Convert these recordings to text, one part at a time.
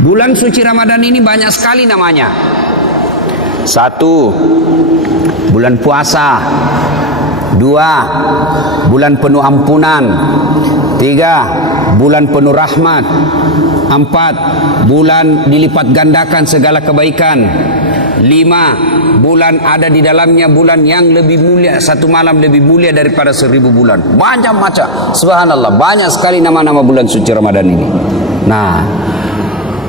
Bulan suci Ramadan ini banyak sekali namanya. Satu, bulan puasa. Dua, bulan penuh ampunan. Tiga, bulan penuh rahmat. Empat, bulan dilipat gandakan segala kebaikan. Lima, bulan ada di dalamnya bulan yang lebih mulia, satu malam lebih mulia daripada 1000 bulan. Banyak macam, subhanallah, banyak sekali nama-nama bulan suci Ramadan ini. Nah,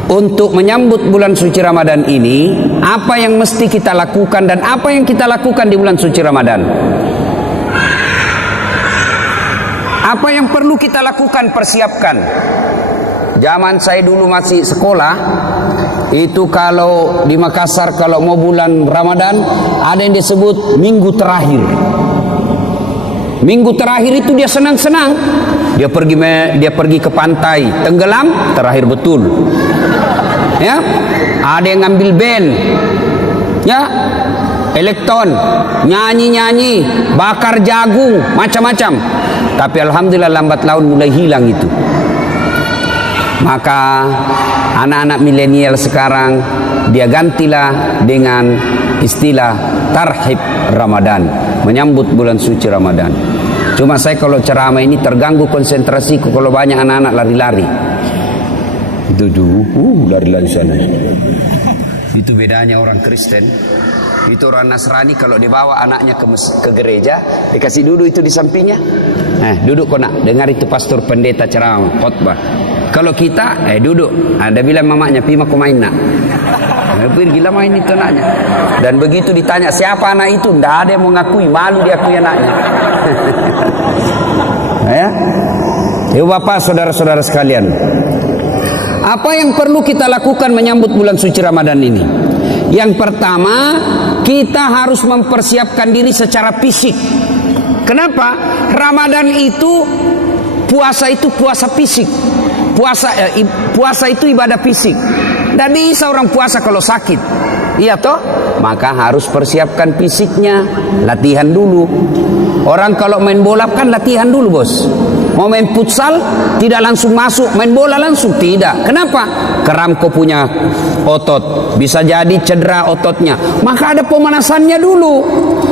untuk menyambut bulan suci Ramadan ini, apa yang mesti kita lakukan dan apa yang kita lakukan di bulan suci Ramadan? Apa yang perlu kita lakukan, persiapkan. Zaman saya dulu masih sekolah, itu kalau di Makassar kalau mau bulan Ramadan ada yang disebut minggu terakhir. Minggu terakhir itu dia senang-senang. Dia pergi ke pantai, tenggelam, terakhir betul. Ya, ada yang ngambil band, ya, elektron, nyanyi-nyanyi, bakar jagung, macam-macam. Tapi alhamdulillah lambat laun mulai hilang itu. Maka anak-anak milenial sekarang dia gantilah dengan istilah tarhib Ramadan, menyambut bulan suci Ramadan. Cuma saya kalau ceramah ini terganggu konsentrasiku kalau banyak anak-anak lari-lari. Lari-lari sana. Itu bedanya orang Kristen. Itu orang Nasrani kalau dibawa anaknya ke gereja, dikasih duduk itu di sampingnya. Duduk kau nak dengar itu pastor pendeta ceramah khotbah. Kalau kita duduk, ada bilang mamanya, "Pima kau main nak?" Pergi gila main itu anaknya. Dan begitu ditanya siapa anak itu, tidak ada yang mau ngakui, malu diakui anaknya. Ya, Bapak, saudara-saudara sekalian, apa yang perlu kita lakukan menyambut bulan suci Ramadan ini? Yang pertama, kita harus mempersiapkan diri secara fisik. Kenapa? Ramadan itu puasa fisik. Puasa itu ibadah fisik. Tidak bisa orang puasa kalau sakit. Iya toh? Maka harus persiapkan fisiknya, latihan dulu. Orang kalau main bola kan latihan dulu, bos. Mau main futsal tidak langsung masuk, main bola langsung tidak. Kenapa? Keram kau punya otot, bisa jadi cedera ototnya. Maka ada pemanasannya dulu.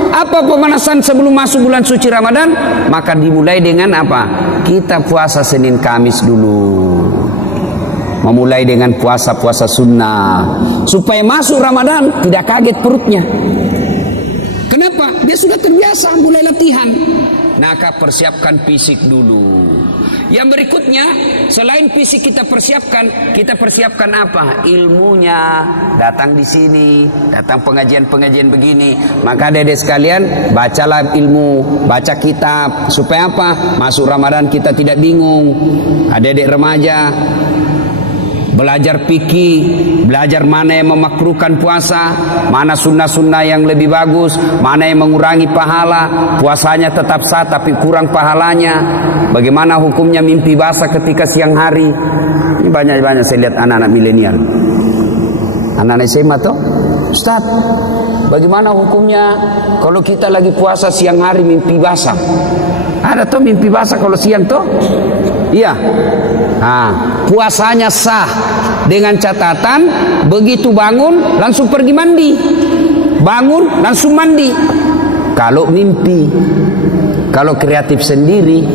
Apa pemanasan sebelum masuk bulan suci Ramadan? Maka dimulai dengan apa? Kita puasa Senin Kamis dulu. Memulai dengan puasa-puasa sunnah, supaya masuk Ramadan tidak kaget perutnya. Kenapa? Dia sudah terbiasa mulai latihan. Maka persiapkan fisik dulu. Yang berikutnya, selain fisik kita persiapkan apa? Ilmunya. Datang di sini, datang pengajian-pengajian begini. Maka adik-adik sekalian, bacalah ilmu, baca kitab. Supaya apa? Masuk Ramadan kita tidak bingung. Adik-adik remaja, belajar fikih, belajar mana yang memakruhkan puasa, mana sunnah-sunnah yang lebih bagus, mana yang mengurangi pahala, puasanya tetap sah tapi kurang pahalanya, bagaimana hukumnya mimpi basah ketika siang hari. Ini banyak-banyak saya lihat anak-anak milenial, anak-anak SMA tuh, Ustaz, bagaimana hukumnya kalau kita lagi puasa siang hari mimpi basah? Ada tuh mimpi basah kalau siang tuh? Iya. Puasanya sah dengan catatan begitu bangun langsung pergi mandi, bangun langsung mandi. Kalau mimpi, kalau kreatif sendiri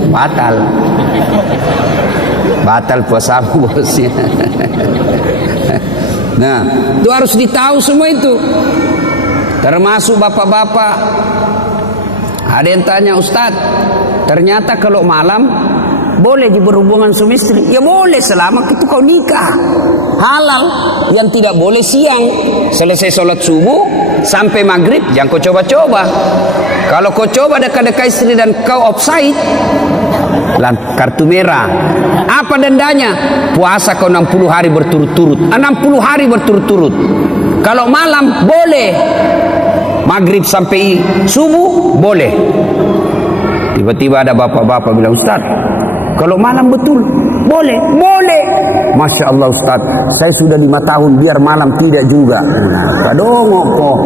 batal puasamu, bos. Nah, itu harus ditahu semua itu. Termasuk bapak-bapak. Ada yang tanya, Ustaz, ternyata kalau malam boleh berhubungan suami istri? Ya boleh selama itu kau nikah, halal. Yang tidak boleh siang, selesai sholat subuh sampai maghrib jangan kau coba-coba. Kalau kau coba dekat-dekat istri dan kau offside, kartu merah. Apa dendanya? Puasa kau 60 hari berturut-turut. 60 hari berturut-turut. Kalau malam boleh, maghrib sampai subuh boleh. Tiba-tiba ada bapak-bapak bilang, Ustaz, kalau malam betul boleh? Boleh. Masya Allah Ustaz, saya sudah 5 tahun biar malam tidak juga. Kadongok kok.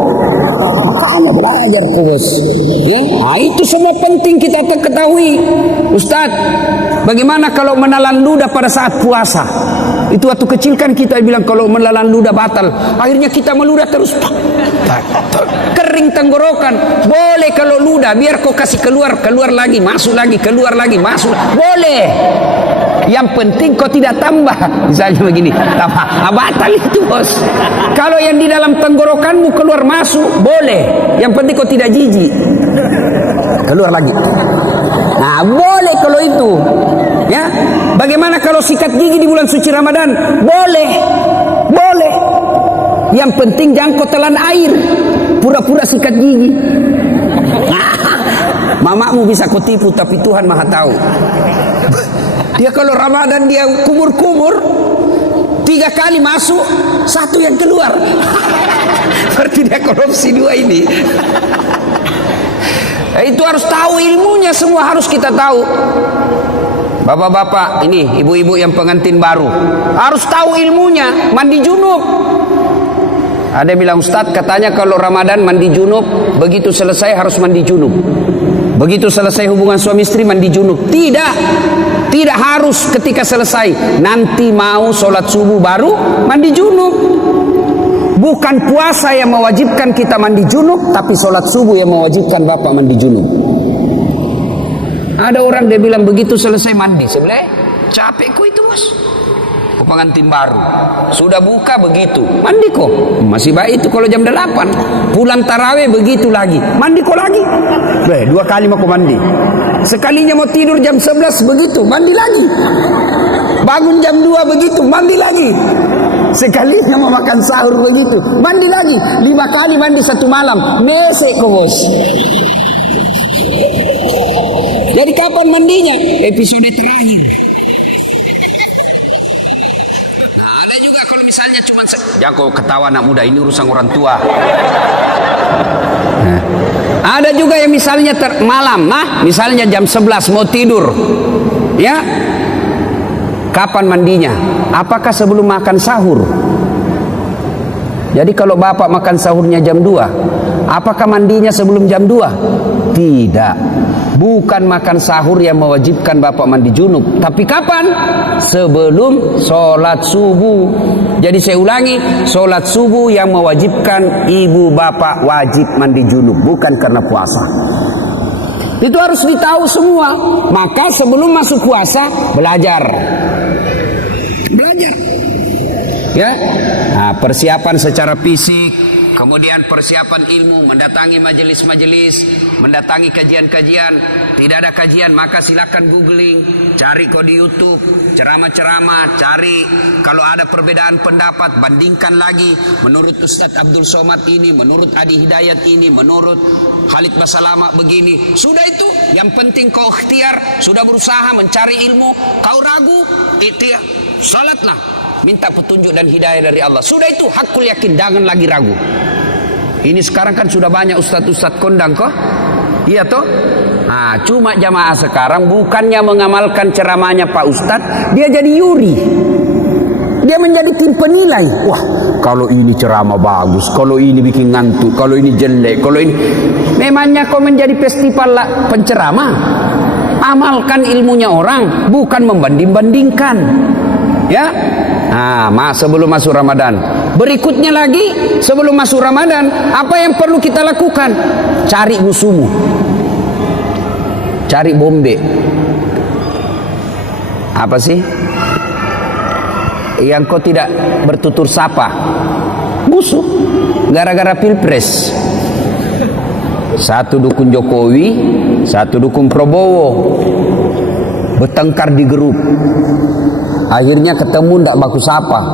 Makanya belajar kok, bos. Ya, itu semua penting kita ketahui. Ustaz, Bagaimana kalau menelan ludah pada saat puasa? Itu waktu kecil kan kita bilang kalau menelan ludah batal. Akhirnya kita meludah terus. Kering tenggorokan. Boleh kalau ludah, biar kau kasih keluar, keluar lagi, masuk lagi, keluar lagi, masuk. Boleh. Yang penting kau tidak tambah. Misalnya begini, tambah. Batal itu, bos. Kalau yang di dalam tenggorokanmu keluar masuk, boleh. Yang penting kau tidak jijik. Keluar lagi. Nah, boleh kalau itu. Ya. Bagaimana kalau sikat gigi di bulan suci Ramadan? Boleh. Boleh. Yang penting jangan kau telan air. Pura-pura sikat gigi. Mamamu bisa kau tipu, tapi Tuhan Maha tahu. Dia kalau Ramadan dia kumur-kumur, 3 kali masuk, 1 yang keluar. Berarti dia korupsi 2 ini. Itu harus tahu ilmunya, semua harus kita tahu. Bapak-bapak, ini ibu-ibu yang pengantin baru, harus tahu ilmunya, mandi junub. Ada yang bilang, Ustadz katanya kalau Ramadan mandi junub, begitu selesai harus mandi junub. Begitu selesai hubungan suami istri mandi junub. Tidak. Tidak harus ketika selesai. Nanti mau sholat subuh baru mandi junub. Bukan puasa yang mewajibkan kita mandi junub, tapi sholat subuh yang mewajibkan bapak mandi junub. Ada orang dia bilang begitu selesai mandi, sebelah capekku itu, bos. Kau pengantin baru, sudah buka begitu, mandi kok. Masih baik itu kalau jam 8. Pulang tarawih begitu lagi, mandi kok lagi. 2 kali mau mandi. Sekalinya mau tidur jam 11 begitu, mandi lagi. Bangun jam 2 begitu, mandi lagi. Sekalinya mau makan sahur begitu, mandi lagi. 5 kali mandi satu malam, mesek kok, bos. Jadi kapan mandinya? Episode terakhir. Nah, ada juga kalau misalnya cuman jangan kau ketawa anak muda, ini urusan orang tua. Nah, ada juga yang misalnya malam, misalnya jam 11 mau tidur. Ya. Kapan mandinya? Apakah sebelum makan sahur? Jadi kalau bapak makan sahurnya jam 2, apakah mandinya sebelum jam 2? Tidak. Bukan makan sahur yang mewajibkan bapak mandi junub. Tapi kapan? Sebelum sholat subuh. Jadi saya ulangi, sholat subuh yang mewajibkan ibu bapak wajib mandi junub, bukan karena puasa. Itu harus ditahu semua. Maka sebelum masuk puasa, belajar. Ya. Nah, persiapan secara fisik, kemudian persiapan ilmu, mendatangi majelis-majelis, mendatangi kajian-kajian. Tidak ada kajian, maka silakan googling, cari kok di YouTube, ceramah-ceramah, cari kalau ada perbedaan pendapat, bandingkan lagi. Menurut Ustadz Abdul Somad ini, menurut Adi Hidayat ini, menurut Khalid Basalama begini. Sudah itu, yang penting kau ikhtiar, sudah berusaha mencari ilmu, kau ragu, ikhtiar, salatlah. Minta petunjuk dan hidayah dari Allah. Sudah itu hakul yakin, jangan lagi ragu. Ini sekarang kan sudah banyak ustadz-ustadz kondang kok. Iya toh? Nah, cuma jamaah sekarang bukannya mengamalkan ceramahnya Pak Ustadz, dia jadi yuri. Dia menjadi tim penilai. Wah, kalau ini ceramah bagus, kalau ini bikin ngantuk, kalau ini jelek, kalau ini. Memangnya kau menjadi festival penceramah? Amalkan ilmunya orang, bukan membanding-bandingkan. Ya. Nah, sebelum masuk Ramadan. Berikutnya lagi, sebelum masuk Ramadan, apa yang perlu kita lakukan? Cari musuhmu. Cari bombe. Apa sih? Yang kau tidak bertutur sapa. Musuh. Gara-gara pilpres. Satu dukung Jokowi, satu dukung Prabowo. Bertengkar di grup. Akhirnya ketemu ndak baku sapa.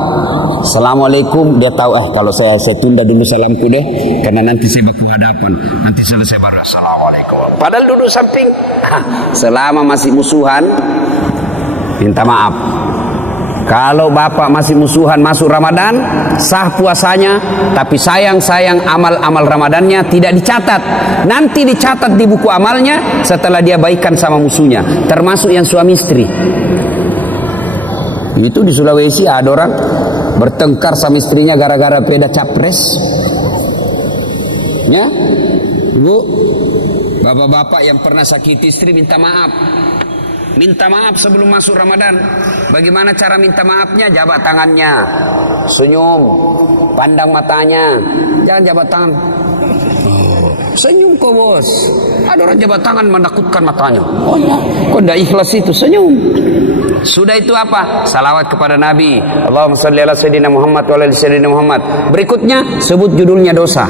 Assalamualaikum, dia tahu kalau saya tunda dulu salamku deh, karena nanti saya baku hadapan, nanti selesai baru assalamualaikum. Padahal duduk samping. Selama masih musuhan, minta maaf. Kalau bapak masih musuhan masuk Ramadan, sah puasanya, tapi sayang amal-amal Ramadannya tidak dicatat. Nanti dicatat di buku amalnya setelah dia baikan sama musuhnya, termasuk yang suami istri. Itu di Sulawesi ada orang bertengkar sama istrinya gara-gara beda capres. Ya, ibu, bapak-bapak yang pernah sakiti istri minta maaf. minta maaf sebelum masuk Ramadan. Bagaimana cara minta maafnya? Jabat tangannya, senyum, pandang matanya, jangan jabat tangan. Oh, senyum kok bos. Ada orang jabat tangan menakutkan matanya. Oh ya, kok tidak ikhlas itu, senyum. Sudah itu apa? Salawat kepada Nabi. Allahumma shalli ala sayyidina Muhammad wa ala sayyidina Muhammad. Berikutnya sebut judulnya dosa.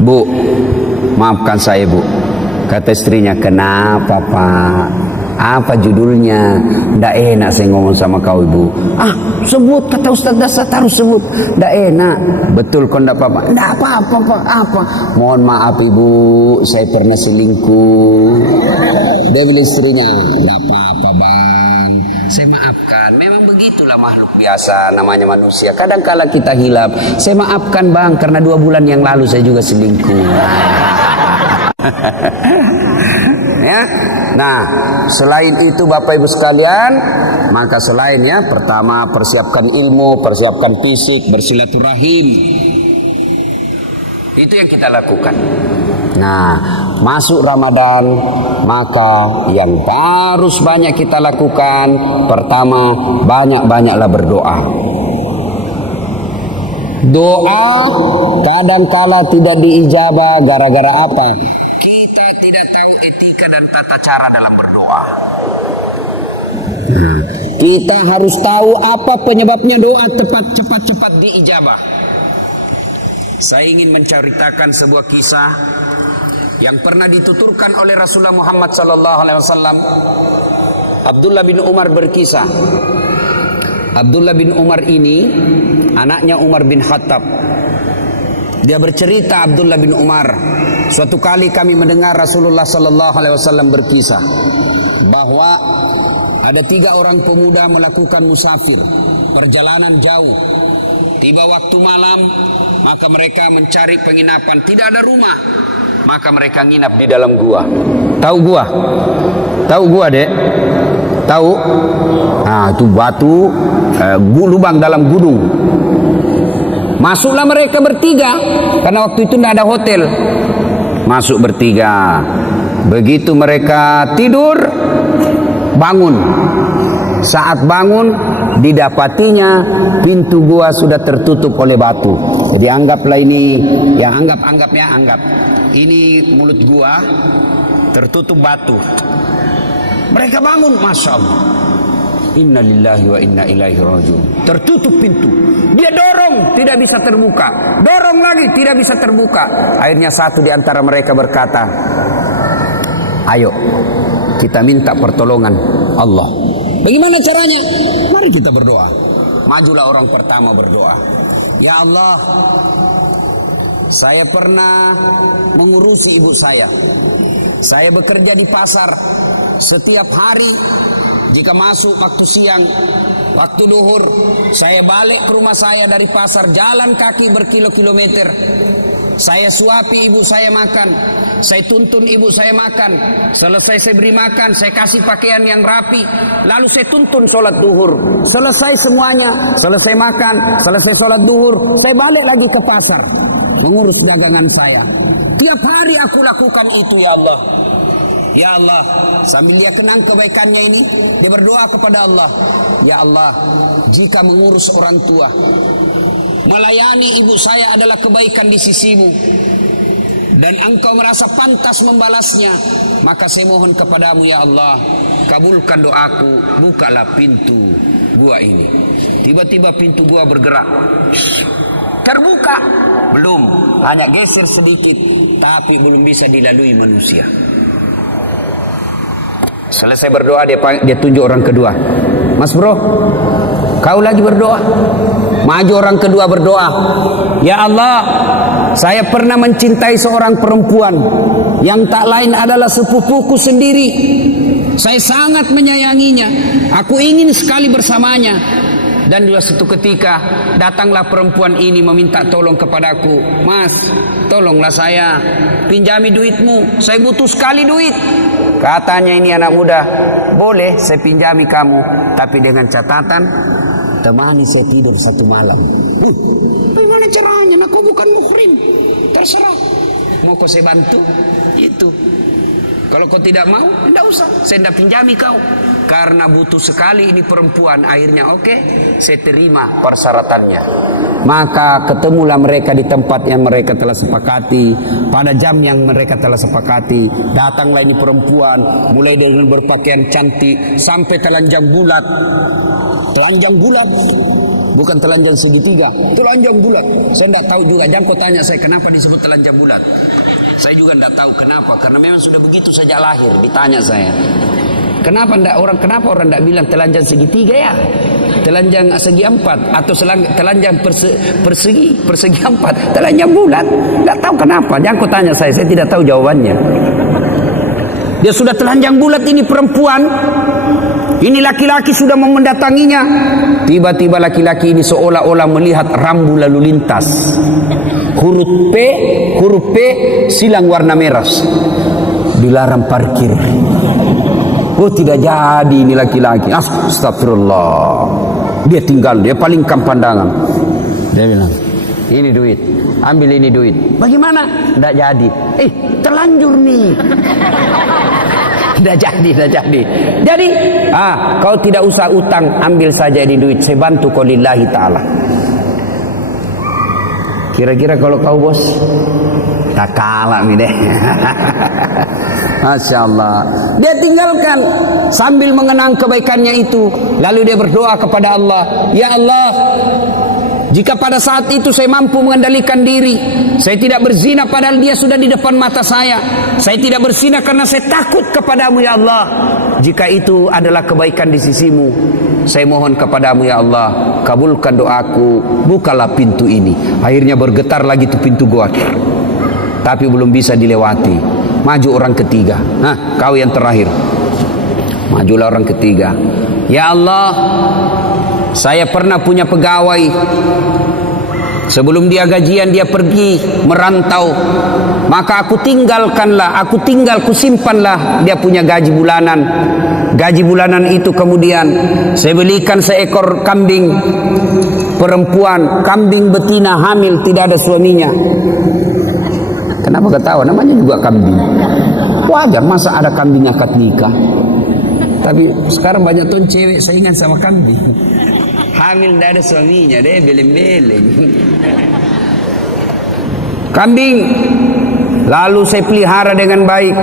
Bu, maafkan saya bu. Kata istrinya, kenapa pak? Apa judulnya? Nggak enak saya ngomong sama kau ibu. Ah, sebut, kata Ustaz Dasar harus sebut. Nggak enak. Betul kok nggak apa-apa? Nggak apa-apa pak. Apa? Mohon maaf ibu, saya pernah selingkuh. Dia bilang istrinya, nggak apa-apa bang, saya maafkan. Memang begitulah makhluk biasa, namanya manusia. Kadang-kala kita hilap. Saya maafkan bang, karena 2 bulan yang lalu saya juga selingkuh. Ya, nah selain itu Bapak Ibu sekalian, maka selain ya, pertama persiapkan ilmu, persiapkan fisik, bersilaturahim, itu yang kita lakukan. Nah, masuk Ramadan, maka yang harus banyak kita lakukan, pertama banyak-banyaklah berdoa. Doa kadangkala tidak diijabah gara-gara apa? Kita tidak tahu etika dan tata cara dalam berdoa. Nah, kita harus tahu apa penyebabnya doa cepat diijabah. Saya ingin menceritakan sebuah kisah yang pernah dituturkan oleh Rasulullah Muhammad sallallahu alaihi wasallam. Abdullah bin Umar berkisah. Abdullah bin Umar ini anaknya Umar bin Khattab. Dia bercerita, Abdullah bin Umar, suatu kali kami mendengar Rasulullah sallallahu alaihi wasallam berkisah bahwa ada 3 orang pemuda melakukan musafir, perjalanan jauh. Tiba waktu malam, maka mereka mencari penginapan, tidak ada rumah, maka mereka nginap di dalam gua. Tahu gua? Tahu gua, Dek? Tahu? Nah, itu batu lubang dalam gunung. Masuklah mereka bertiga, karena waktu itu tidak ada hotel. Masuk bertiga. Begitu mereka tidur, bangun. Saat bangun, didapatinya pintu gua sudah tertutup oleh batu. Jadi anggaplah ini, ya anggap ini mulut gua tertutup batu. Mereka bangun, masya Allah. Inna lillahi wa inna ilaihi rajiun. Tertutup pintu. Dia dorong, tidak bisa terbuka. Dorong lagi, tidak bisa terbuka. Akhirnya satu di antara mereka berkata, ayo kita minta pertolongan Allah. Bagaimana caranya? Mari kita berdoa. Majulah orang pertama berdoa. Ya Allah, saya pernah mengurusi ibu saya. Saya bekerja di pasar. Setiap hari, jika masuk waktu siang, waktu duhur, saya balik ke rumah saya dari pasar, jalan kaki berkilo-kilometer. Saya suapi ibu saya makan, saya tuntun ibu saya makan. Selesai saya beri makan, saya kasih pakaian yang rapi, lalu saya tuntun sholat duhur. Selesai semuanya, selesai makan, selesai sholat duhur, saya balik lagi ke pasar mengurus dagangan saya. Tiap hari aku lakukan itu, ya Allah. Ya Allah, sambil dia kenang kebaikannya ini, dia berdoa kepada Allah, ya Allah, jika mengurus orang tua, melayani ibu saya adalah kebaikan di sisimu, dan engkau merasa pantas membalasnya, maka saya mohon kepadamu, ya Allah, kabulkan doaku, bukalah pintu gua ini. Tiba-tiba pintu gua bergerak. Terbuka, belum, hanya geser sedikit, tapi belum bisa dilalui manusia. Selesai berdoa, dia tunjuk orang kedua. Mas bro, kau lagi berdoa. Maju orang kedua berdoa. Ya Allah, saya pernah mencintai seorang perempuan yang tak lain adalah sepupuku sendiri. Saya sangat menyayanginya. Aku ingin sekali bersamanya. Dan dua satu ketika datanglah perempuan ini meminta tolong kepadaku. Mas, tolonglah saya, pinjami duitmu, saya butuh sekali duit. Katanya ini anak muda, boleh saya pinjami kamu, tapi dengan catatan temani saya tidur 1 malam. Bagaimana caranya? Nah, kau bukan muhrim. Terserah, mau kau saya bantu. Itu Kalau kau tidak mau, tidak usah, saya tidak pinjami kau. Karena butuh sekali ini perempuan. Akhirnya oke, saya terima persyaratannya. Maka ketemulah mereka di tempat yang mereka telah sepakati, pada jam yang mereka telah sepakati. Datanglah ini perempuan, mulai dengan berpakaian cantik sampai telanjang bulat. Telanjang bulat, bukan telanjang segitiga, telanjang bulat. Saya tidak tahu juga, jangan kau tanya saya kenapa disebut telanjang bulat. Saya juga tidak tahu kenapa, karena memang sudah begitu sejak lahir. Ditanya saya, kenapa orang tidak bilang telanjang segitiga ya, telanjang segi empat, atau telanjang persegi empat, telanjang bulat. Tidak tahu kenapa, jangan kau tanya saya tidak tahu jawabannya. Dia sudah telanjang bulat ini perempuan. Ini laki-laki sudah mau mendatanginya. Tiba-tiba laki-laki ini seolah-olah melihat rambu lalu lintas. Huruf P silang warna merah. Dilarang parkir. Oh, tidak jadi ini laki-laki. Astagfirullah. Dia tinggal, dia palingkan pandangan. Dia bilang, ini duit, ambil ini duit. Bagaimana? Tidak jadi. Terlanjur nih. Tidak jadi. Jadi, kau tidak usah utang, ambil saja ini duit, saya bantu kau lillahi ta'ala. Kira-kira kalau kau bos, tak kalah nih deh. Masya Allah. Dia tinggalkan sambil mengenang kebaikannya itu. Lalu dia berdoa kepada Allah, ya Allah, jika pada saat itu saya mampu mengendalikan diri, saya tidak berzina padahal dia sudah di depan mata saya tidak berzina karena saya takut kepadamu ya Allah. Jika itu adalah kebaikan di sisimu, saya mohon kepadamu ya Allah, kabulkan doaku, bukalah pintu ini. Akhirnya bergetar lagi tuh pintu goa, tapi belum bisa dilewati. Maju orang ketiga. Kau yang terakhir. Majulah orang ketiga. Ya Allah, saya pernah punya pegawai. Sebelum dia gajian dia pergi merantau, maka aku simpanlah dia punya gaji bulanan. Gaji bulanan itu kemudian saya belikan seekor kambing perempuan, kambing betina hamil tidak ada suaminya. Kenapa ketawa? Namanya juga kambing. Wajar, masa ada kambing akad nikah. Tapi sekarang banyak ton cewek saingan sama kambing. Hamil tidak ada suaminya, deh beleng-beleng. Kambing lalu saya pelihara dengan baik,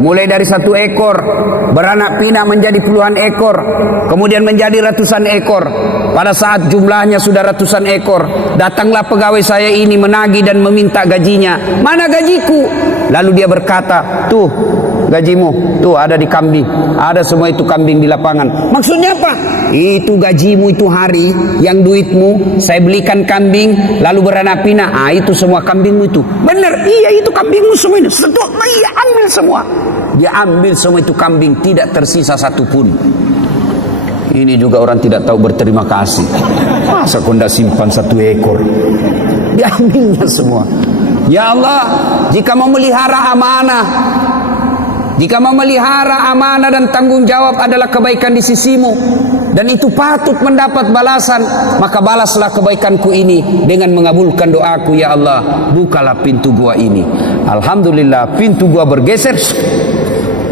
mulai dari 1 ekor beranak pinak menjadi puluhan ekor, kemudian menjadi ratusan ekor. Pada saat jumlahnya sudah ratusan ekor, datanglah pegawai saya ini menagih dan meminta gajinya. Mana gajiku? Lalu dia berkata, tuh gajimu, tuh ada di kambing, ada semua itu kambing di lapangan. Maksudnya apa? Itu gajimu itu hari yang duitmu saya belikan kambing lalu beranak pinak. Itu semua kambingmu itu. Benar, iya itu kambingmu semua ini. Iya, ambil semua. Dia ambil semua itu kambing, tidak tersisa satupun. Ini juga orang tidak tahu berterima kasih. Masa kau tidak simpan 1 ekor? Diambilnya semua. Ya Allah, jika mau melihara amanah, jika memelihara amanah dan tanggung jawab adalah kebaikan di sisimu, dan itu patut mendapat balasan, maka balaslah kebaikanku ini dengan mengabulkan doaku. Ya Allah, bukalah pintu gua ini. Alhamdulillah, pintu gua bergeser.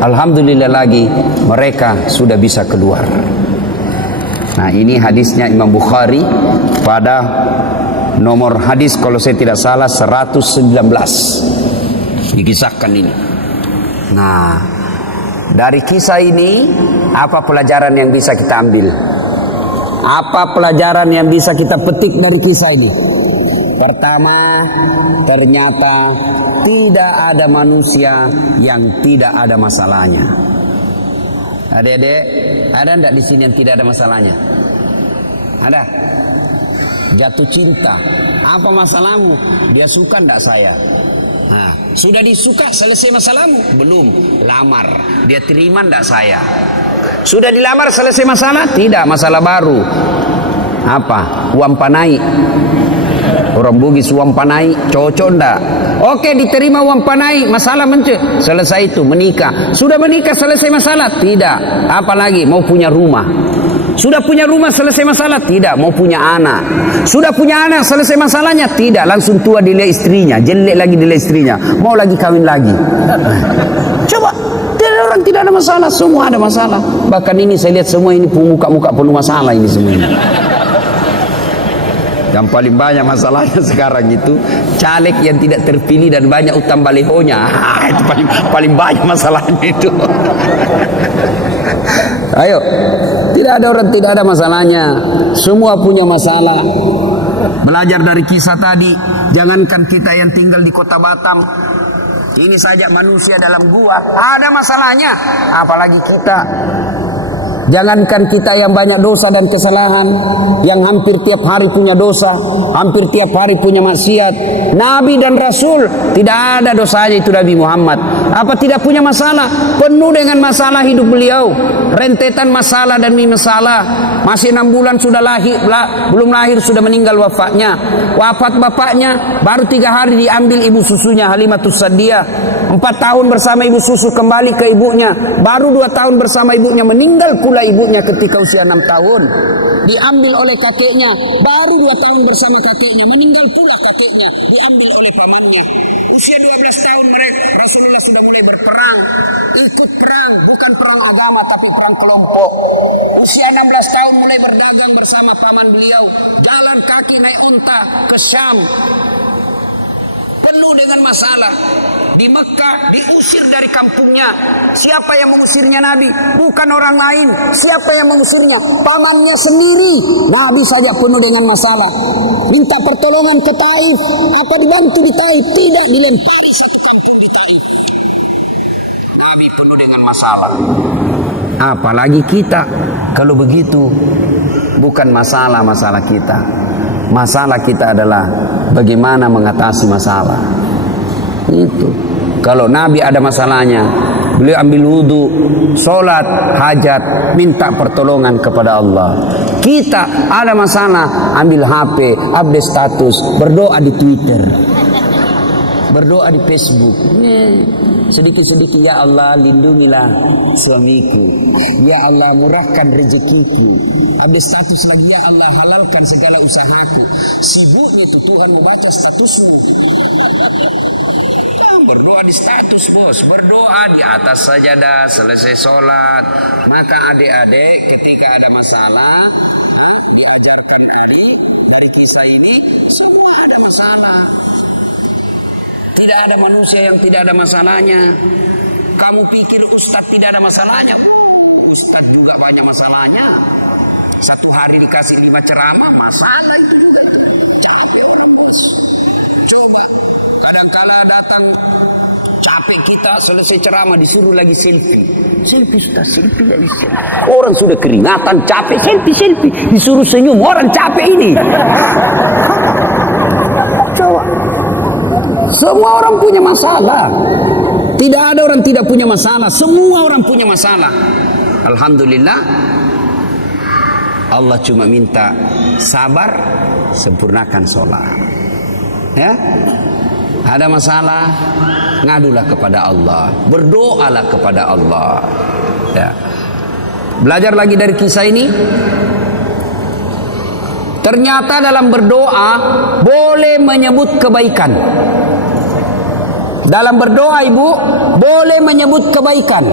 Alhamdulillah lagi, mereka sudah bisa keluar. Nah, ini hadisnya Imam Bukhari pada nomor hadis kalau saya tidak salah 119. Dikisahkan ini. Nah, dari kisah ini apa pelajaran yang bisa kita ambil? Apa pelajaran yang bisa kita petik dari kisah ini? Pertama, ternyata tidak ada manusia yang tidak ada masalahnya. Adik-adik, ada enggak di sini yang tidak ada masalahnya? Ada? Jatuh cinta. Apa masalahmu? Dia suka enggak saya? Sudah disuka, selesai masalahmu? Belum. Lamar, dia terima enggak saya? Sudah dilamar, selesai masalah? Tidak, masalah baru. Apa? Uang panai. Orang Bugis uang panai, cocok enggak? Oke, diterima uang panai, masalah selesai itu, menikah. Sudah menikah, selesai masalah? Tidak. Apalagi mau punya rumah. Sudah punya rumah, selesai masalah? Tidak. Mau punya anak. Sudah punya anak, selesai masalahnya? Tidak. Langsung tua dilihat istrinya, jelek lagi dilihat istrinya, mau lagi kawin lagi. Coba, tidak ada masalah, semua ada masalah. Bahkan ini saya lihat semua ini muka-muka penuh masalah ini semua ini. Yang paling banyak masalahnya sekarang itu caleg yang tidak terpilih dan banyak utang balihonya. Itu paling banyak masalahnya itu. Ayo, tidak ada orang tidak ada masalahnya. Semua punya masalah. Belajar dari kisah tadi, jangankan kita yang tinggal di kota Batam, ini saja manusia dalam gua ada masalahnya, apalagi kita. Jangankan kita yang banyak dosa dan kesalahan, yang hampir tiap hari punya dosa, hampir tiap hari punya maksiat. Nabi dan Rasul tidak ada dosanya itu Nabi Muhammad. Apa tidak punya masalah? Penuh dengan masalah hidup beliau. Rentetan masalah dan masalah. Masih 6 bulan sudah lahir, belum lahir sudah meninggal wafatnya. Wafat bapaknya baru 3 hari diambil ibu susunya Halimatus Sa'diyah. 4 tahun bersama ibu susu kembali ke ibunya. Baru 2 tahun bersama ibunya meninggal pula ibunya ketika usia 6 tahun. Diambil oleh kakeknya, baru 2 tahun bersama kakeknya meninggal pula kakeknya, diambil oleh pamannya. Usia 12 tahun mereka Rasulullah sudah mulai berperang, ikut perang, bukan perang agama tapi perang kelompok. Usia 16 tahun mulai berdagang bersama paman beliau, jalan kaki naik onta ke Syam. Penuh dengan masalah. Di Mekah diusir dari kampungnya. Siapa yang mengusirnya Nabi? Bukan orang lain. Siapa yang mengusirnya? Pamannya sendiri. Nabi saja penuh dengan masalah. Minta pertolongan ke Taif. Apa dibantu di Taif? Tidak, dilempari satu kampung di Taif. Nabi penuh dengan masalah. Apalagi kita. Kalau begitu bukan masalah kita. Masalah kita adalah bagaimana mengatasi masalah. Itu. Kalau Nabi ada masalahnya, beliau ambil wudhu, sholat, hajat, minta pertolongan kepada Allah. Kita ada masalah, ambil HP, update status, berdoa di Twitter, berdoa di Facebook. Sedikit-sedikit, ya Allah lindungilah suamiku, ya Allah murahkan rezekiku. Update status lagi, ya Allah halalkan segala usahaku. Sibuknya itu Tuhan mau baca statusmu. Berdoa di status bos, berdoa di atas sajadah selesai sholat. Maka adik-adik ketika ada masalah, diajarkan Ali dari kisah ini, semua ada masalah. Tidak ada manusia yang tidak ada masalahnya. Kamu pikir ustadz tidak ada masalahnya? Ustadz juga banyak masalahnya. Satu hari dikasih 5 ceramah, masalah itu juga itu. Capek orang bos. Coba, kadangkala datang capek kita selesai ceramah disuruh lagi selfie. Selfie ustaz, selfie lagi selfie. Orang sudah keringatan, capek, selfie. Disuruh senyum, orang capek ini. Coba. Semua orang punya masalah. Tidak ada orang tidak punya masalah. Semua orang punya masalah. Alhamdulillah, Allah cuma minta sabar, sempurnakan sholat. Ya, ada masalah, ngadulah kepada Allah, berdoalah kepada Allah. Ya. Belajar lagi dari kisah ini. Ternyata dalam berdoa boleh menyebut kebaikan. Dalam berdoa ibu boleh menyebut kebaikan,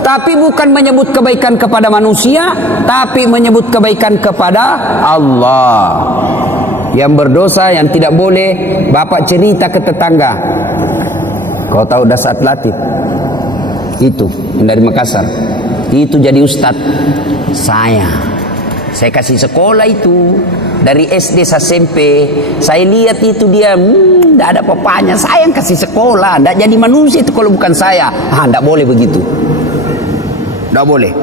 tapi bukan menyebut kebaikan kepada manusia, tapi menyebut kebaikan kepada Allah. Yang berdosa yang tidak boleh, bapak cerita ke tetangga, kau tahu Dasat Latif itu dari Makassar, itu jadi ustadz saya kasih sekolah itu dari SD sampai SMP. Saya lihat itu dia tidak ada apa-apanya, saya yang kasih sekolah, tidak jadi manusia itu kalau bukan saya. Tidak boleh begitu, tidak boleh.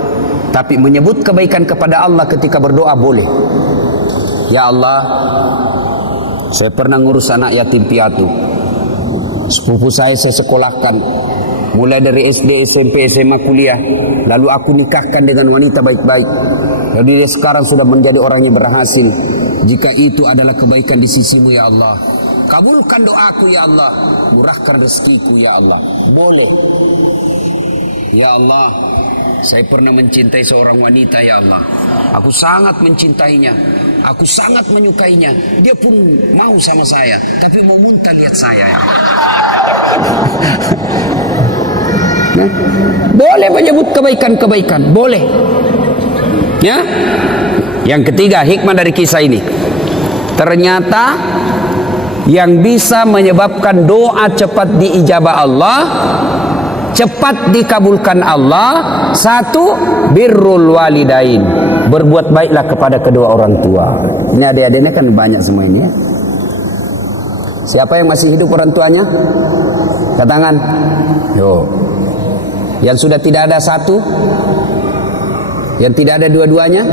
Tapi menyebut kebaikan kepada Allah ketika berdoa boleh. Ya Allah, saya pernah ngurus anak yatim piatu. Sepupu saya sekolahkan mulai dari SD, SMP, SMA, kuliah. Lalu aku nikahkan dengan wanita baik-baik. Lalu dia sekarang sudah menjadi orang yang berhasil. Jika itu adalah kebaikan di sisimu ya Allah, kabulkan doaku ya Allah, murahkan rezekiku ya Allah. Boleh. Ya Allah, saya pernah mencintai seorang wanita ya Allah. Aku sangat mencintainya, aku sangat menyukainya. Dia pun mau sama saya, tapi mau muntah lihat saya ya. Ya. Boleh menyebut kebaikan-kebaikan, boleh. Ya. Yang ketiga, hikmah dari kisah ini. Ternyata yang bisa menyebabkan doa cepat diijabah Allah, cepat dikabulkan Allah, satu, birrul walidain, berbuat baiklah kepada kedua orang tua. Ini adik-adiknya kan banyak semua ini ya. Siapa yang masih hidup orang tuanya? Angkat tangan. Yo. Yang sudah tidak ada satu? Yang tidak ada dua-duanya?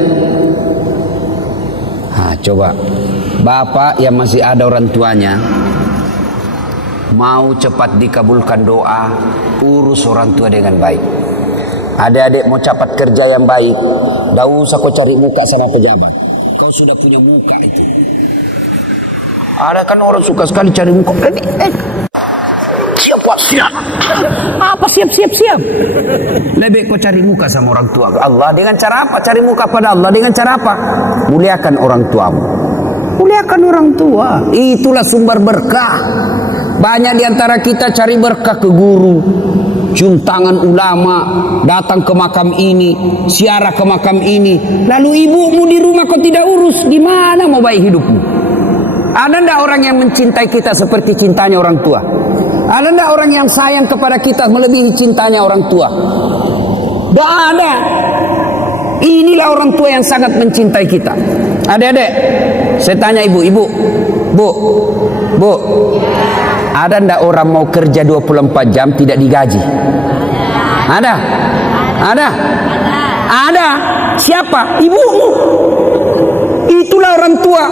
Coba bapak yang masih ada orang tuanya, mau cepat dikabulkan doa, urus orang tua dengan baik. Adik-adik mau cepat kerja yang baik, dah usah kau cari muka sama pejabat, kau sudah punya muka itu. Ada kan orang suka sekali cari muka. Siap pak, siap. Apa siap? Lebih kau cari muka sama orang tua Allah. Dengan cara apa? Cari muka pada Allah dengan cara apa? Muliakan orang tuamu. Muliakan orang tua. Itulah sumber berkah. Banyak diantara kita cari berkah ke guru, cium tangan ulama, datang ke makam ini, ziarah ke makam ini. Lalu ibumu di rumah kau tidak urus, gimana mau baik hidupmu? Ada ndak orang yang mencintai kita seperti cintanya orang tua? Ada ndak orang yang sayang kepada kita melebihi cintanya orang tua? Tidak ada. Inilah orang tua yang sangat mencintai kita. Adik-adik, saya tanya ibu, Bu, ada ndak orang mau kerja 24 jam tidak digaji? Ada? Ada. Siapa? Ibumu. Itulah orang tua,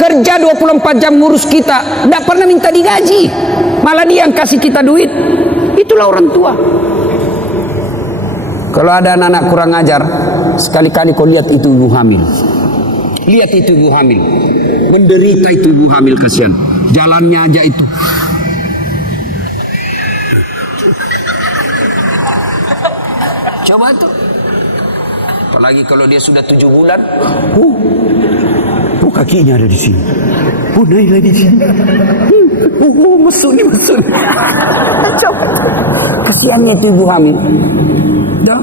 kerja 24 jam ngurus kita, tidak pernah minta digaji, malah dia yang kasih kita duit. Itulah orang tua. Kalau ada anak-anak kurang ajar, sekali-kali kau lihat itu ibu hamil, lihat itu ibu hamil, menderita itu ibu hamil, kasihan, jalannya aja itu. Coba tuh, apalagi kalau dia sudah 7 bulan, kakinya ada di sini, naiklah di sini, mesut nih. Coba tuh, kasihannya itu ibu hamil. Dah,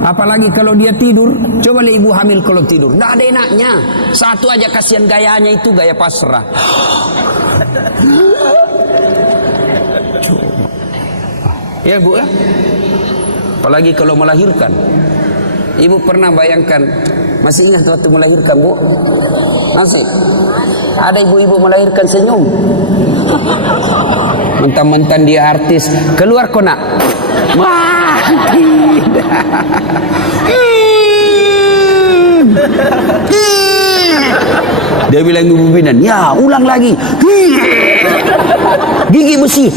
apalagi kalau dia tidur, coba lihat ibu hamil kalau tidur, tidak ada enaknya. Satu aja kasihan gayanya itu, gaya pasrah. Coba, ya bu ya. Apalagi kalau melahirkan, ibu pernah bayangkan, masih ingat waktu melahirkan bu? Masih? Ada ibu-ibu melahirkan senyum. Mentang-mentang dia artis, keluar kau nak. Wah, tidak. Dia bilang ibu binan, ya ulang lagi. Gigi besi.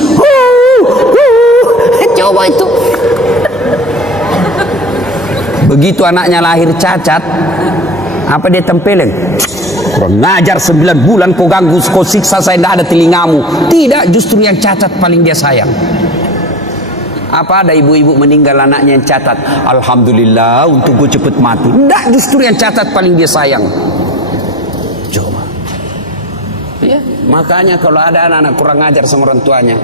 Coba itu. Begitu anaknya lahir cacat, apa dia tempeleng? Kurang ngajar, 9 bulan kau ganggu, kau siksa saya, tidak ada telingamu. Tidak, justru yang cacat paling dia sayang. Apa ada ibu-ibu meninggal anaknya yang cacat, alhamdulillah untuk gue cepet mati? Tidak, justru yang cacat paling dia sayang. Coba ya, makanya kalau ada anak-anak kurang ngajar sama orang tuanya,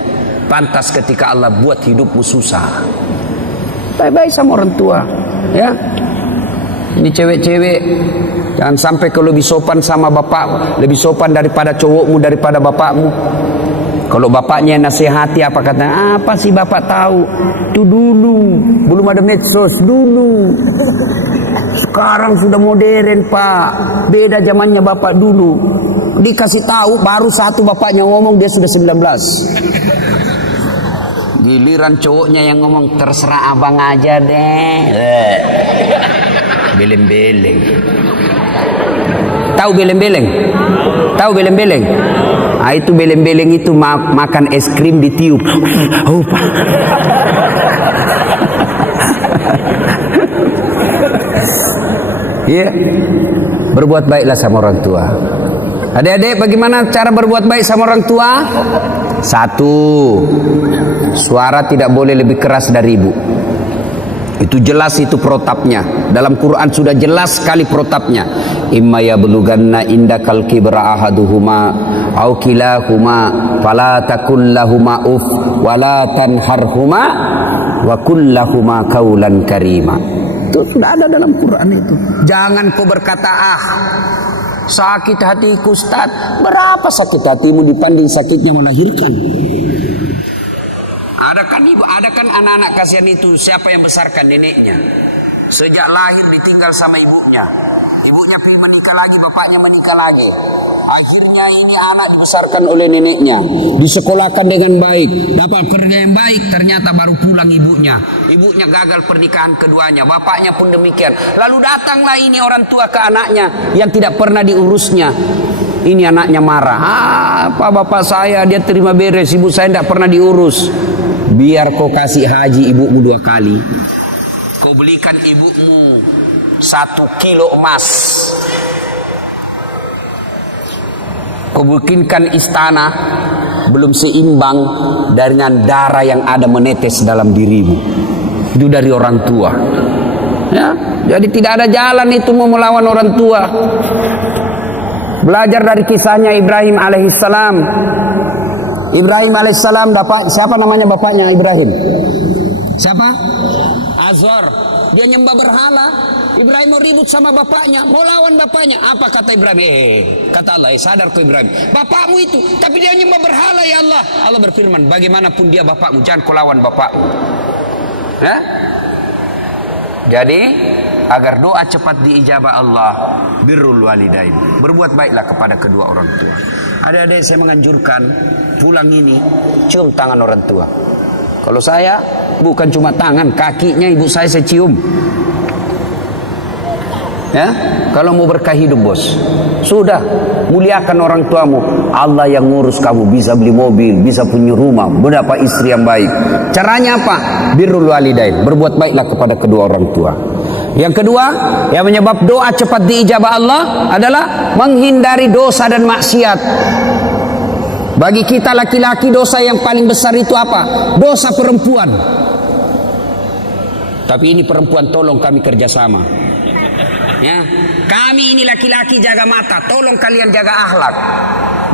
pantas ketika Allah buat hidupmu susah. Baik-baik sama orang tua ya. Ini cewek-cewek, jangan sampai kau lebih sopan sama bapak, lebih sopan daripada cowokmu, daripada bapakmu. Kalau bapaknya nasihati, apa kata? Apa sih bapak tahu? Itu dulu, belum ada medsos dulu. Sekarang sudah modern pak, beda zamannya bapak dulu. Dikasih tahu, baru satu bapaknya ngomong, dia sudah 19. Giliran cowoknya yang ngomong, terserah abang aja deh. Beleng-beleng. Tahu beleng-beleng? Tahu beleng-beleng? Ah, itu beleng-beleng itu makan es krim ditiup. Oh, Pak. Iya. Berbuat baiklah sama orang tua. Adik-adik, bagaimana cara berbuat baik sama orang tua? Satu, suara tidak boleh lebih keras dari ibu. Itu jelas, itu protapnya. Dalam Quran sudah jelas sekali protapnya. Imma yablughanna indakal kibra ahaduhuma au kilahuma fala takul lahuma uf wala tanharhuma wa qul lahuma qaulan karima. Itu sudah ada dalam Quran itu. Jangan kau berkata, sakit hatiku Ustaz. Berapa sakit hatimu dibanding sakitnya melahirkan? Ada kan anak-anak kasihan itu, siapa yang besarkan? Neneknya. Sejak lahir ditinggal sama ibunya. Ibunya pergi menikah lagi, bapaknya menikah lagi. Akhirnya ini anak dibesarkan oleh neneknya, disekolahkan dengan baik, dapat kerja yang baik, ternyata baru pulang ibunya. Ibunya gagal pernikahan keduanya, bapaknya pun demikian. Lalu datanglah ini orang tua ke anaknya yang tidak pernah diurusnya. Ini anaknya marah. Apa bapak saya, dia terima beres, ibu saya tidak pernah diurus. Biar kau kasih haji ibumu 2 kali. Kau belikan ibumu 1 kilo emas. Kau bikinkan istana, belum seimbang dengan darah yang ada menetes dalam dirimu. Itu dari orang tua. Ya, jadi tidak ada jalan itu mau melawan orang tua. Belajar dari kisahnya Ibrahim alaihissalam. Ibrahim alaihissalam dapat, siapa namanya bapaknya Ibrahim? Siapa? Azor. Dia nyembah berhala. Ibrahim mau ribut sama bapaknya, mau lawan bapaknya. Apa kata Ibrahim? Kata Allah, sadar kau Ibrahim, bapakmu itu, tapi dia nyembah berhala ya Allah. Allah berfirman, bagaimanapun dia bapakmu, jangan kau lawan bapakmu. Ya? Jadi agar doa cepat diijabah Allah, birrul walidain, berbuat baiklah kepada kedua orang tua. Adik-adik, saya menganjurkan pulang ini cium tangan orang tua. Kalau saya bukan cuma tangan, kakinya ibu saya cium. Ya, kalau mau berkah hidup bos, sudah muliakan orang tuamu. Allah yang ngurus kamu, bisa beli mobil, bisa punya rumah, mendapat istri yang baik. Caranya apa? Birrul walidain, berbuat baiklah kepada kedua orang tua. Yang kedua, yang menyebab doa cepat diijabah Allah adalah menghindari dosa dan maksiat. Bagi kita laki-laki, dosa yang paling besar itu apa? Dosa perempuan. Tapi ini perempuan, tolong kami kerjasama. Ya, kami ini laki-laki jaga mata, tolong kalian jaga akhlak.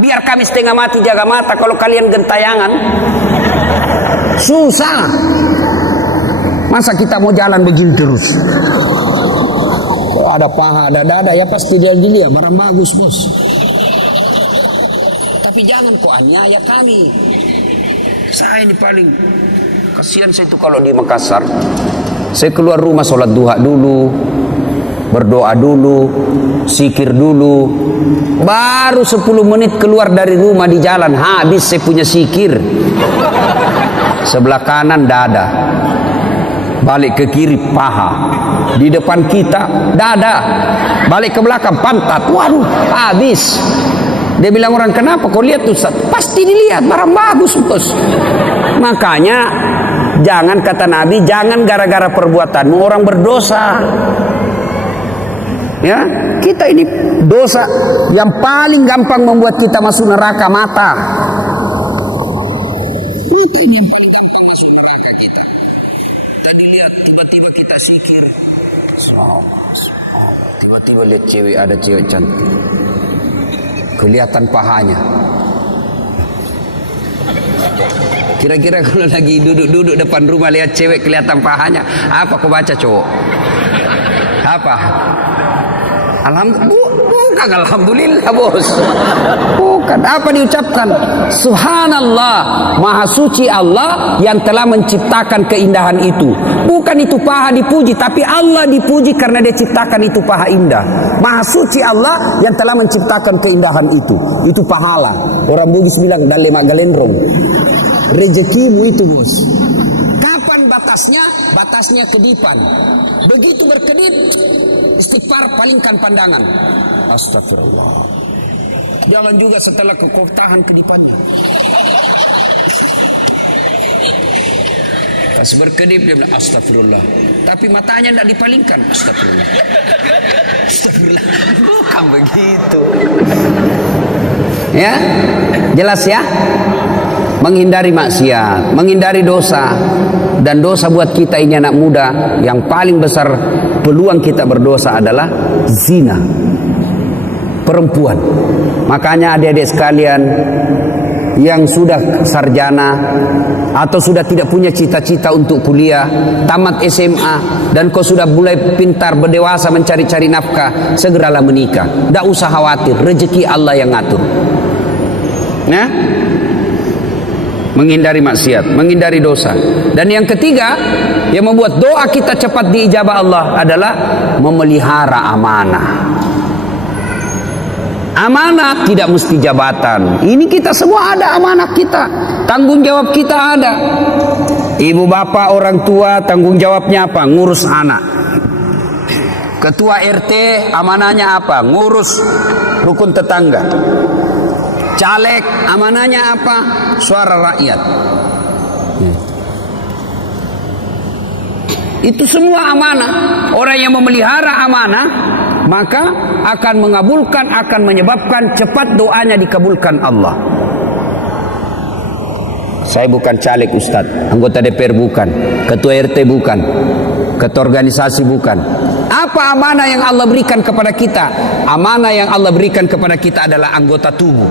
Biar kami setengah mati jaga mata, kalau kalian gentayangan susah. Masa kita mau jalan begini terus? Kalau ada paha, ada dada, ya pasti dia dilihat barang bagus bos. Tapi jangan kok aniaya kami. Saya ini paling kasihan saya itu kalau di Makassar. Saya keluar rumah sholat duha dulu, berdoa dulu, zikir dulu. Baru 10 menit keluar dari rumah di jalan, habis saya punya zikir. Sebelah kanan dada, balik ke kiri paha, di depan kita dada, balik ke belakang pantat. Waduh, habis. Dia bilang orang, kenapa kau lihat Ustaz? Pasti dilihat, barang bagus bos. Makanya jangan, kata Nabi, jangan gara-gara perbuatanmu orang berdosa. Ya, kita ini dosa yang paling gampang membuat kita masuk neraka, mata. Mata ini yang paling gampang masuk neraka kita. Tadi lihat tiba-tiba kita zikir, tiba-tiba lihat cewek, ada cewek cantik, kelihatan pahanya. Kira-kira kalau lagi duduk depan rumah lihat cewek kelihatan pahanya, apa kau baca cowok? Apa? Bukan alhamdulillah bos. Bukan. Apa diucapkan? Subhanallah, maha suci Allah yang telah menciptakan keindahan itu. Bukan itu paha dipuji, tapi Allah dipuji karena dia ciptakan itu paha indah. Maha suci Allah yang telah menciptakan keindahan itu. Itu pahala. Orang Bugis bilang dale magalendrong. Rezekimu itu bos. Kapan batasnya? Batasnya kedipan. Begitu berkedip, istighfar, palingkan pandangan. Astagfirullah. Jangan juga setelah kekotahan kedipannya. Pas berkedip dia bilang astagfirullah, tapi matanya tidak dipalingkan. Astagfirullah. Astagfirullah. Bukan begitu. Ya, jelas ya. Menghindari maksiat, menghindari dosa. Dan dosa buat kita ini anak muda, yang paling besar peluang kita berdosa adalah zina, perempuan. Makanya adik-adik sekalian, yang sudah sarjana atau sudah tidak punya cita-cita untuk kuliah, tamat SMA, dan kau sudah mulai pintar berdewasa mencari-cari nafkah, segeralah menikah. Tidak usah khawatir, rezeki Allah yang ngatur. Nah, menghindari maksiat, menghindari dosa. Dan yang ketiga yang membuat doa kita cepat diijabah Allah adalah memelihara amanah. Amanah tidak mesti jabatan. Ini kita semua ada amanah kita. Tanggung jawab kita ada. Ibu bapak orang tua tanggung jawabnya apa? Ngurus anak. Ketua RT amanahnya apa? Ngurus rukun tetangga. Caleg amanahnya apa? Suara rakyat. Itu semua amanah. Orang yang memelihara amanah maka akan mengabulkan, akan menyebabkan cepat doanya dikabulkan Allah. Saya bukan caleg Ustadz, anggota DPR bukan, ketua RT bukan, ketua organisasi bukan. Apa amanah yang Allah berikan kepada kita? Amanah yang Allah berikan kepada kita adalah anggota tubuh.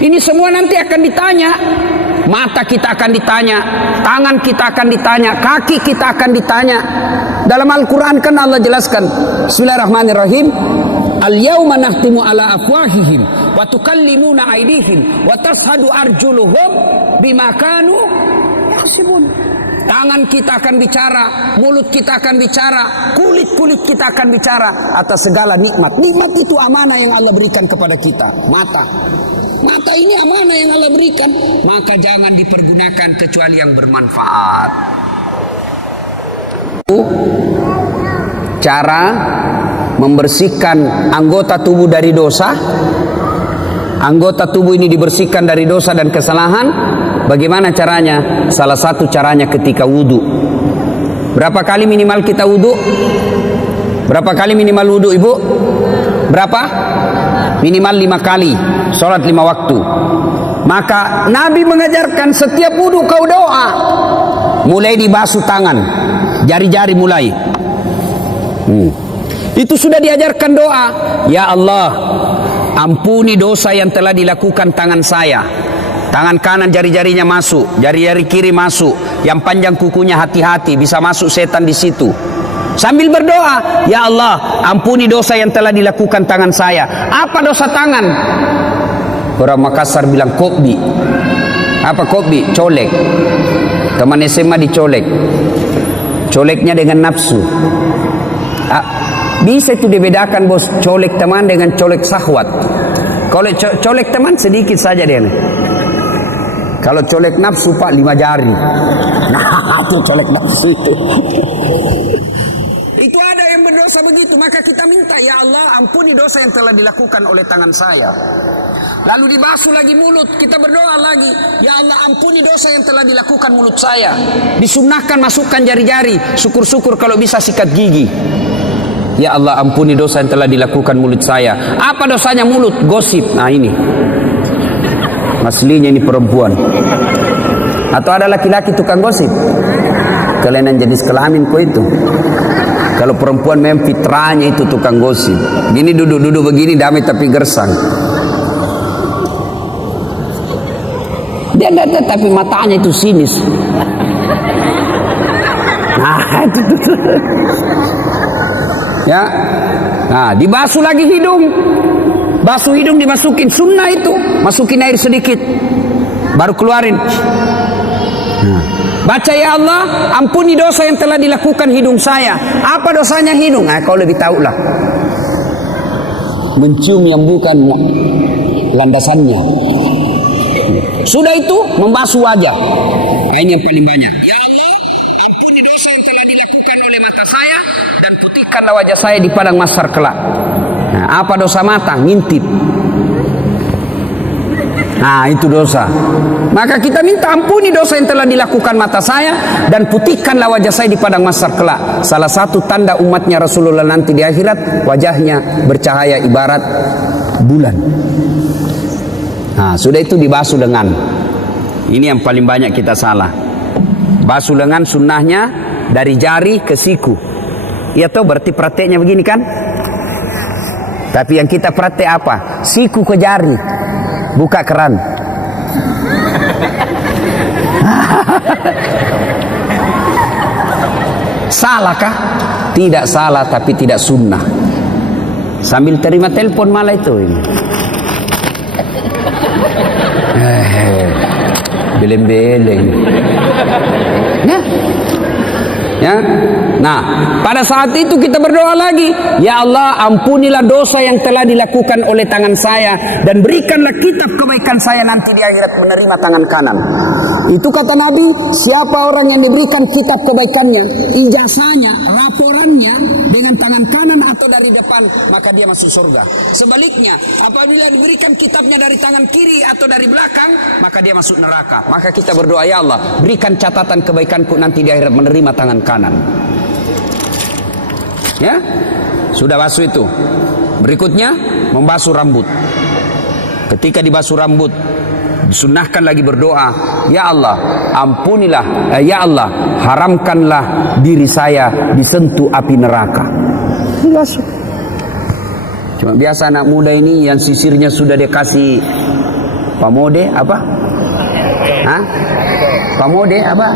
Ini semua nanti akan ditanya. Mata kita akan ditanya, tangan kita akan ditanya, kaki kita akan ditanya. Dalam Al-Quran kan Allah jelaskan, Bismillahirrahmanirrahim, Al-yawma nahtimu ala afwahihim wa tukallimuna aydihim wa tashhadu arjuluhum bima kanu yaksibun. Tangan kita akan bicara, mulut kita akan bicara, kulit kita akan bicara atas segala nikmat. Nikmat itu amanah yang Allah berikan kepada kita. Mata ini amanah yang Allah berikan, maka jangan dipergunakan kecuali yang bermanfaat. Cara membersihkan anggota tubuh dari dosa. Anggota tubuh ini dibersihkan dari dosa dan kesalahan. Bagaimana caranya? Salah satu caranya ketika wudhu. Berapa kali minimal kita wudhu? Berapa kali minimal wudhu, Ibu? Berapa? Minimal 5 kali. Sholat 5 waktu. Maka Nabi mengajarkan setiap wudhu kau doa. Mulai dibasuh tangan, jari-jari mulai. Itu sudah diajarkan doa. Ya Allah, ampuni dosa yang telah dilakukan tangan saya. Tangan kanan jari-jarinya masuk, jari-jari kiri masuk. Yang panjang kukunya hati-hati, bisa masuk setan di situ. Sambil berdoa, ya Allah, ampuni dosa yang telah dilakukan tangan saya. Apa dosa tangan? Orang Makassar bilang kopi. Apa kopi? Colek. Teman SMA dicolek. Coleknya dengan nafsu. Bisa itu dibedakan bos, colek teman dengan colek syahwat. Kalau colek teman sedikit saja dia. Kalau colek nafsu Pak 5 jari. Nah itu colek nafsu itu. Itu ada yang berdosa begitu, maka kita minta, ya Allah ampuni dosa yang telah dilakukan oleh tangan saya. Lalu dibasuh lagi mulut, kita berdoa lagi, ya Allah ampuni dosa yang telah dilakukan mulut saya. Disunnahkan masukkan jari-jari, syukur-syukur kalau bisa sikat gigi. Ya Allah ampuni dosa yang telah dilakukan mulut saya. Apa dosanya mulut? Gosip. Nah ini aslinya ini perempuan. Atau ada laki-laki tukang gosip? Kelainan jenis kelamin kok itu. Kalau perempuan memang fitrahnya itu tukang gosip. Gini duduk-duduk begini damai tapi gersang. Dia ada tapi matanya itu sinis. Nah itu. Ya. Nah, dibasuh lagi hidung. Basuh hidung dimasukin, sunnah itu. Masukin air sedikit. Baru keluarin. Nah. Baca ya Allah, ampuni dosa yang telah dilakukan hidung saya. Apa dosanya hidung? Kau lebih tahu lah. Mencium yang bukan landasannya. Sudah itu membasuh wajah. Ini yang paling banyak. Ya Allah, ampuni dosa yang telah dilakukan oleh mata saya dan putihkanlah wajah saya di padang mahsyar kelak. Nah, apa dosa mata? Ngintip. Nah, itu dosa. Maka kita minta ampuni dosa yang telah dilakukan mata saya dan putihkanlah wajah saya di padang mahsyar kelak. Salah satu tanda umatnya Rasulullah nanti di akhirat, wajahnya bercahaya ibarat bulan. Nah, sudah itu dibasuh lengan. Ini yang paling banyak kita salah. Basuh lengan sunnahnya dari jari ke siku. Ya toh berarti prakteknya begini kan? Tapi yang kita praktek apa? Siku ke jari. Buka keran. Salahkah? Tidak salah, tapi tidak sunnah. Sambil terima telepon malah itu ini. Beleng-beleng. Ya. Nah, pada saat itu kita berdoa lagi, ya Allah, ampunilah dosa yang telah dilakukan oleh tangan saya dan berikanlah kitab kebaikan saya nanti di akhirat menerima tangan kanan. Itu kata Nabi, siapa orang yang diberikan kitab kebaikannya, ijazahnya, raporannya dengan tangan kanan atau dari depan, maka dia masuk surga. Sebaliknya, apabila diberikan kitabnya dari tangan kiri atau dari belakang, maka dia masuk neraka. Maka kita berdoa, ya Allah, berikan catatan kebaikanku nanti di akhirat menerima tangan kanan. Ya, sudah basuh itu. Berikutnya, membasuh rambut. Ketika dibasuh rambut, disunnahkan lagi berdoa, ya Allah, ampunilah, ya Allah, haramkanlah diri saya disentuh api neraka. Dibasuh. Cuma biasa anak muda ini yang sisirnya sudah dikasih pamode apa? Hah? Pamode apa?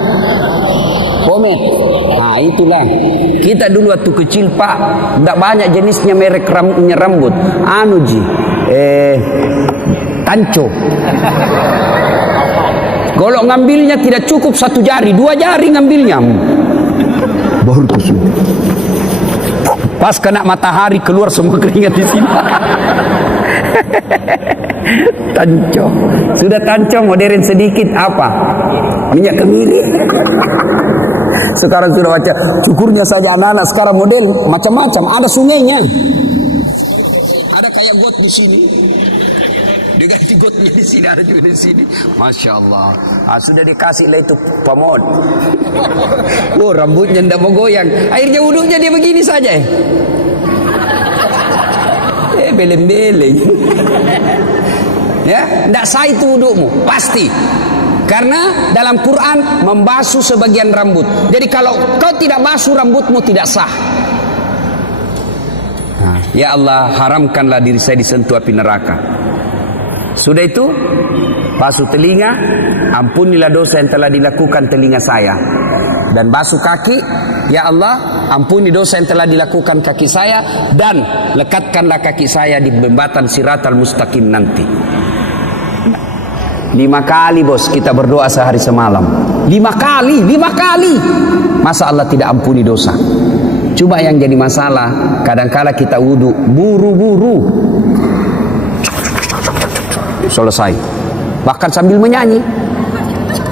Pomade. Nah, itulah. Kita dulu waktu kecil, Pak, tidak banyak jenisnya merek rambut. Anu ji, Tanco. Kalau ngambilnya tidak cukup 1 jari, 2 jari ngambilnya. Baru kusuk. Pas kena matahari keluar semua keringat di sini. Tanco. Sudah tanco modern sedikit apa? Minyak kemiri. Sekarang sudah baca cukurnya saja anak-anak sekarang model macam-macam. Ada sungainya. Ada kayak got di sini. Diganti gotnya di sini, ada juga di sini. Masya Allah. Sudah dikasih lah itu pamod. Oh, rambutnya tidak mau goyang. Akhirnya wuduknya dia begini saja. Beleng-beleng. Ya, tidak sah itu wudukmu, pasti. Karena dalam Quran membasuh sebagian rambut. Jadi kalau kau tidak basuh rambutmu tidak sah. Nah, ya Allah, haramkanlah diri saya disentuh api neraka. Sudah itu, basuh telinga, ampunilah dosa yang telah dilakukan telinga saya. Dan basuh kaki, ya Allah, ampuni dosa yang telah dilakukan kaki saya dan lekatkanlah kaki saya di jembatan Siratal Mustaqim nanti. 5 kali bos kita berdoa sehari semalam. 5 kali. Masa Allah tidak ampuni dosa? Cuma yang jadi masalah, kadangkala kita wudhu buru-buru, selesai, bahkan sambil menyanyi,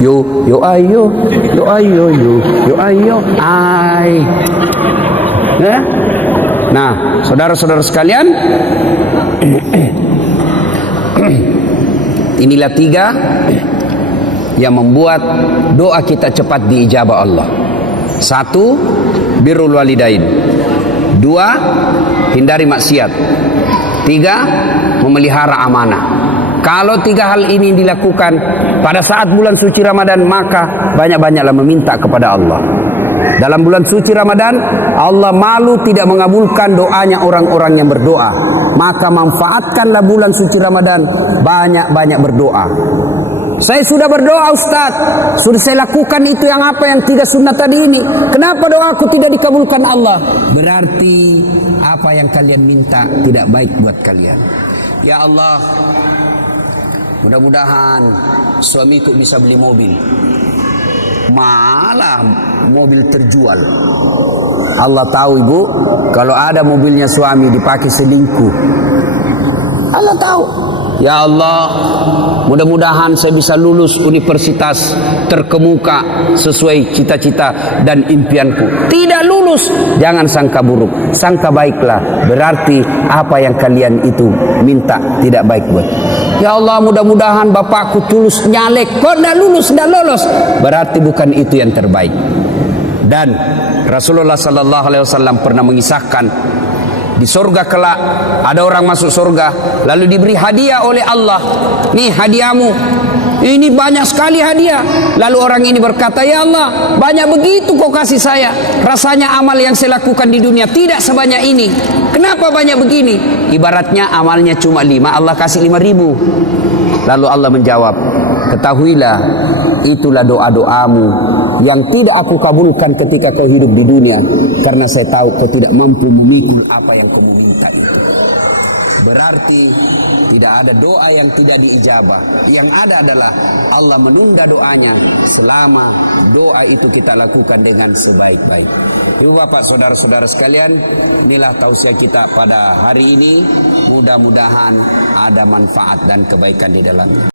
yo ayo, ay. Nah, saudara-saudara sekalian, inilah 3 yang membuat doa kita cepat diijabah Allah. 1, birrul walidain. 2, hindari maksiat. 3, memelihara amanah. Kalau 3 hal ini dilakukan pada saat bulan suci Ramadan, maka banyak-banyaklah meminta kepada Allah. Dalam bulan suci Ramadan, Allah malu tidak mengabulkan doanya orang-orang yang berdoa. Maka manfaatkanlah bulan suci Ramadan, banyak-banyak berdoa. Saya sudah berdoa Ustadz, sudah saya lakukan itu yang 3 sunnah tadi ini. Kenapa doaku tidak dikabulkan Allah? Berarti apa yang kalian minta tidak baik buat kalian. Ya Allah, mudah-mudahan suamiku bisa beli mobil. Malah mobil terjual. Allah tahu ibu, kalau ada mobilnya suami dipakai selingkuh. Allah tahu. Ya Allah, mudah-mudahan saya bisa lulus universitas terkemuka sesuai cita-cita dan impianku. Tidak lulus, jangan sangka buruk, sangka baiklah. Berarti apa yang kalian itu minta tidak baik buat. Ya Allah, mudah-mudahan bapakku tulus nyalek, kok tidak lulus, tidak lolos, berarti bukan itu yang terbaik. Dan Rasulullah SAW pernah mengisahkan, di surga kelak ada orang masuk surga lalu diberi hadiah oleh Allah. Nih hadiahmu, ini banyak sekali hadiah. Lalu orang ini berkata, ya Allah, banyak begitu kau kasih saya, rasanya amal yang saya lakukan di dunia tidak sebanyak ini. Kenapa banyak begini? Ibaratnya amalnya cuma 5, Allah kasih 5.000. Lalu Allah menjawab, ketahuilah itulah doa-doamu yang tidak aku kabulkan ketika kau hidup di dunia, karena saya tahu kau tidak mampu memikul apa yang kau minta itu. Berarti tidak ada doa yang tidak diijabah. Yang ada adalah Allah menunda doanya selama doa itu kita lakukan dengan sebaik-baik. Ibu bapak saudara-saudara sekalian, inilah tausiah kita pada hari ini. Mudah-mudahan ada manfaat dan kebaikan di dalamnya.